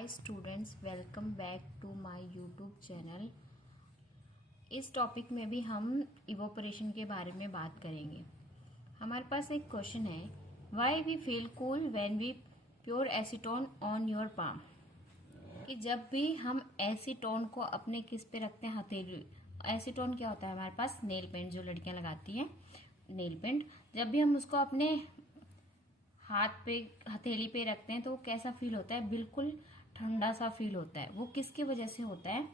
Hi students, welcome back to my YouTube channel. इस topic में भी हम इवोपरेशन के बारे में बात करेंगे। हमारे पास एक क्वेश्चन है, why we feel cool when we pure acetone on your palm. कि जब भी हम एसीटोन को अपने किस पे रखते हैं, हथेली। एसीटोन क्या होता है? हमारे पास नेल पेंट जो लड़कियां लगाती हैं, नेल पेंट। जब भी हम उसको अपने हाथ पे, हथेली पे रखते हैं तो वो कैसा फील होता है? बिल्कुल ठंडा सा फील होता है। वो किसकी वजह से होता है?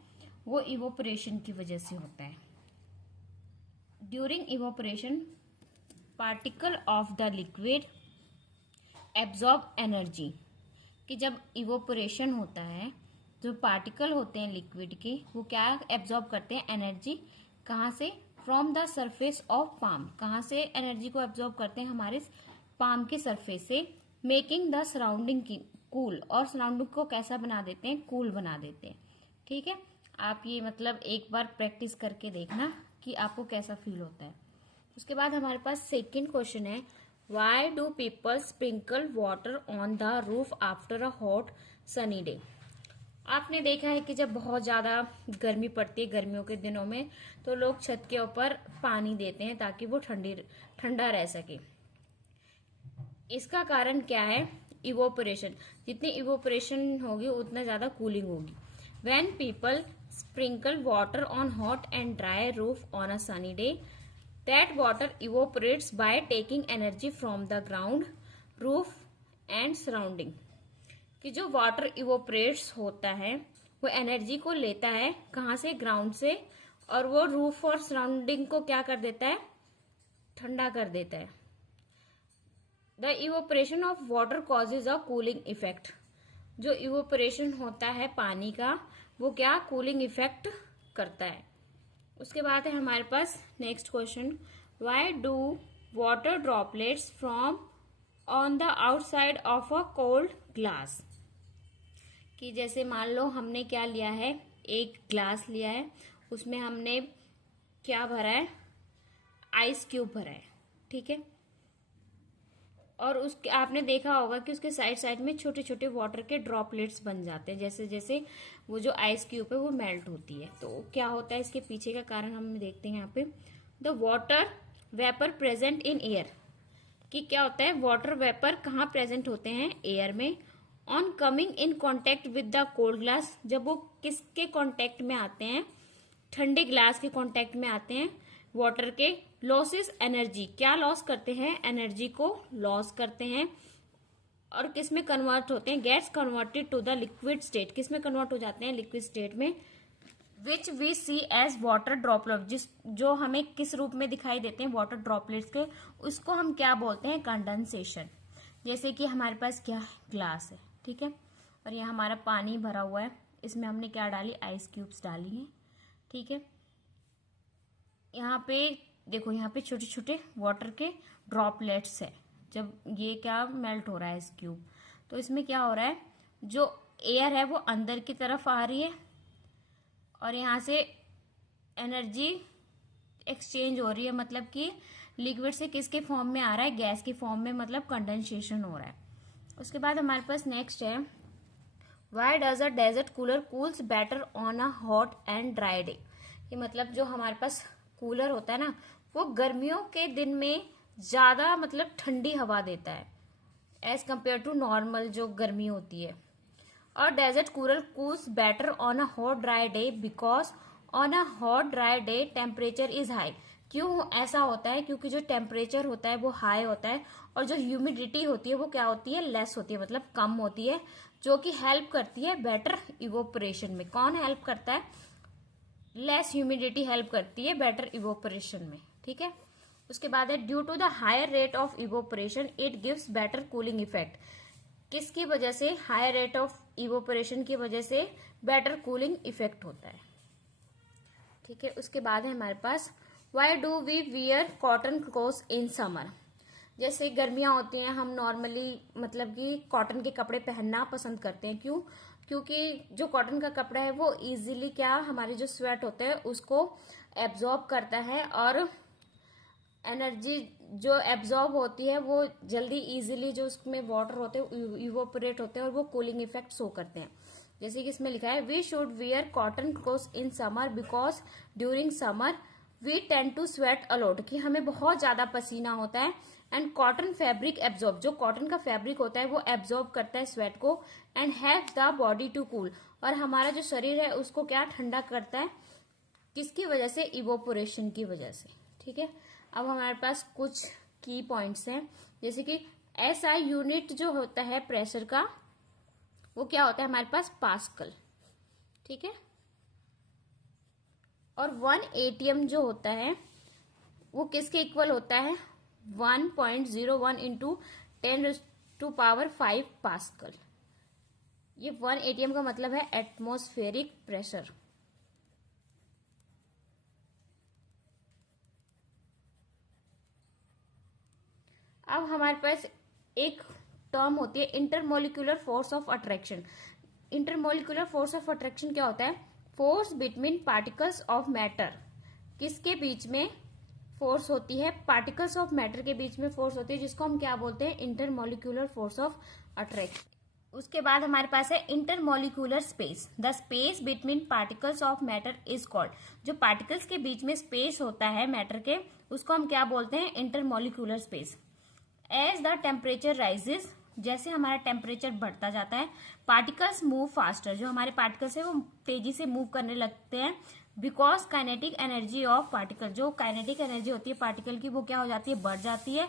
वो इवोपरेशन की वजह से होता है। During evaporation particle of the liquid absorb energy. कि जब इवोपरेशन होता है, जो पार्टिकल होते हैं लिक्विड के, वो क्या एब्जॉर्ब करते हैं? एनर्जी। कहाँ से? From the surface of palm. कहाँ से एनर्जी को एब्जॉर्ब करते हैं? हमारे पाम के सरफेस से। मेकिंग द सराउंडिंग की कूल। और सराउंडिंग को कैसा बना देते हैं? कूल बना देते हैं। ठीक है, आप ये मतलब एक बार प्रैक्टिस करके देखना कि आपको कैसा फील होता है। उसके बाद हमारे पास सेकंड क्वेश्चन है, why do people sprinkle water on the roof after a hot sunny day. आपने देखा है कि जब बहुत ज्यादा गर्मी पड़ती है, गर्मियों के दिनों में, तो लोग छत के ऊपर पानी देते हैं ताकि वो ठंडा रह सके। इसका कारण क्या है? इवोपरेशन। जितनी इवोपरेशन होगी उतना ज्यादा कूलिंग होगी। When people sprinkle water on hot and dry roof on a sunny day, that water evaporates by taking energy from the ground, roof and surrounding. कि जो वाटर इवोपरेट्स होता है वो एनर्जी को लेता है कहाँ से? ग्राउंड से। और वो रूफ और सराउंडिंग को क्या कर देता है? ठंडा कर देता है। The evaporation of water causes a cooling effect. जो इवोपरेशन होता है पानी का, वो क्या कूलिंग इफेक्ट करता है। उसके बाद है हमारे पास next question, why do water droplets from on the outside of a cold glass. कि जैसे मान लो हमने क्या लिया है, एक ग्लास लिया है, उसमें हमने क्या भरा है? आइस क्यूब भरा है। ठीक है, और उसके आपने देखा होगा कि उसके साइड साइड में छोटे छोटे वाटर के ड्रॉपलेट्स बन जाते हैं जैसे जैसे वो जो आइस क्यूब है वो मेल्ट होती है। तो क्या होता है? इसके पीछे का कारण हम देखते हैं यहाँ पे, the water vapour present in air. कि क्या होता है? वाटर वेपर कहाँ प्रेजेंट होते हैं? एयर में। On coming in contact with the cold glass. जब वो किसके कॉन्टेक्ट में आते हैं? ठंडे ग्लास के कांटेक्ट में आते हैं वाटर के। Losses energy. क्या लॉस करते हैं? एनर्जी को लॉस करते हैं। और किस में कन्वर्ट होते हैं? Gets converted to the liquid state. किस में कन्वर्ट हो जाते हैं? लिक्विड स्टेट में। Which we see as water droplet. जो हमें किस रूप में दिखाई देते हैं? वाटर ड्रॉपलेट्स के। उसको हम क्या बोलते हैं? कंडेंसेशन। जैसे कि हमारे पास क्या है? ग्लास है। ठीक है, और यहाँ हमारा पानी भरा हुआ है, इसमें हमने क्या डाली? आइस क्यूब्स डाली हैं। ठीक है, यहाँ पे देखो, यहाँ पे छोटे छोटे वाटर के ड्रॉपलेट्स है। जब ये क्या मेल्ट हो रहा है इस क्यूब, तो इसमें क्या हो रहा है? जो एयर है वो अंदर की तरफ आ रही है और यहाँ से एनर्जी एक्सचेंज हो रही है। मतलब कि लिक्विड से किसके फॉर्म में आ रहा है? गैस के फॉर्म में, मतलब कंडेंसेशन हो रहा है। उसके बाद हमारे पास नेक्स्ट है, why does a desert cooler cools better on a hot and dry day. ये मतलब जो हमारे पास कूलर होता है ना, वो गर्मियों के दिन में ज्यादा मतलब ठंडी हवा देता है एज कंपेयर टू नॉर्मल जो गर्मी होती है। और desert cooler cools better on a hot dry day because on a hot dry day temperature is high. क्यों ऐसा होता है? क्योंकि जो टेम्परेचर होता है वो हाई होता है और जो ह्यूमिडिटी होती है वो क्या होती है? लेस होती है, मतलब कम होती है, जो कि हेल्प करती है बेटर इवोपरेशन में। कौन हेल्प करता है? लेस ह्यूमिडिटी हेल्प करती है बेटर इवोपरेशन में। ठीक है, उसके बाद है, due to the higher rate of evaporation it gives better cooling effect. किसकी वजह से? हायर रेट ऑफ इवोपरेशन की वजह से बेटर कूलिंग इफेक्ट होता है। ठीक है, उसके बाद है हमारे पास, why do we wear cotton clothes in summer. जैसे गर्मियां होती हैं, हम नॉर्मली मतलब कि कॉटन के कपड़े पहनना पसंद करते हैं। क्यों? क्योंकि जो कॉटन का कपड़ा है वो इजीली क्या, हमारी जो स्वेट होता है उसको एब्जॉर्ब करता है और एनर्जी जो एब्जॉर्ब होती है वो जल्दी इजीली, जो उसमें वाटर होते हैं इवोपरेट होते हैं और वो कूलिंग इफेक्ट शो करते हैं। जैसे कि इसमें लिखा है we should wear cotton clothes in summer because during summer we tend to sweat a lot, कि हमें बहुत ज्यादा पसीना होता है। एंड कॉटन फैब्रिक एब्जॉर्ब, जो कॉटन का फैब्रिक होता है वो एब्जॉर्ब करता है स्वेट को। And help the body to cool, और हमारा जो शरीर है उसको क्या ठंडा करता है, किसकी वजह से, इवोपोरेशन की वजह से। ठीक है, अब हमारे पास कुछ की पॉइंट्स हैं, जैसे कि एसआई यूनिट जो होता है प्रेशर का, वो क्या होता है हमारे पास, पास्कल। ठीक है, और 1 ATM जो होता है वो किसके इक्वल होता है, 1.01 इंटू 10⁵ पास्कल। ये 1 ATM का मतलब है एटमॉस्फेरिक प्रेशर। अब हमारे पास एक टर्म होती है intermolecular force of attraction. Intermolecular force of attraction क्या होता है, force between particles of matter. किसके बीच में फोर्स होती है, पार्टिकल्स ऑफ मैटर के बीच में फोर्स होती है, जिसको हम क्या बोलते हैं, इंटरमोलिकुलर फोर्स ऑफ अट्रैक्शन। उसके बाद हमारे पास है intermolecular space. The space between particles of matter is called, जो पार्टिकल्स के बीच में स्पेस होता है मैटर के, उसको हम क्या बोलते हैं, intermolecular space. As the temperature rises, जैसे हमारा टेम्परेचर बढ़ता जाता है, पार्टिकल्स मूव फास्टर, जो हमारे पार्टिकल्स है वो तेजी से मूव करने लगते हैं। Because kinetic energy of particle, जो काइनेटिक एनर्जी होती है पार्टिकल की, वो क्या हो जाती है, बढ़ जाती है।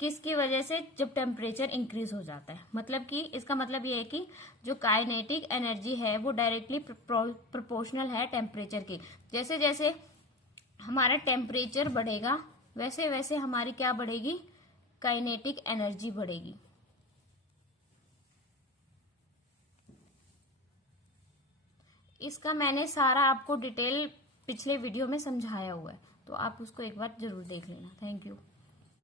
किसकी वजह से, जब टेम्परेचर इंक्रीज हो जाता है। मतलब कि इसका मतलब ये है कि जो काइनेटिक एनर्जी है वो डायरेक्टली प्रोपोर्शनल है टेम्परेचर की। जैसे जैसे हमारा टेम्परेचर बढ़ेगा वैसे वैसे हमारी क्या बढ़ेगी, काइनेटिक एनर्जी बढ़ेगी। इसका मैंने सारा आपको डिटेल पिछले वीडियो में समझाया हुआ है, तो आप उसको एक बार जरूर देख लेना। Thank you.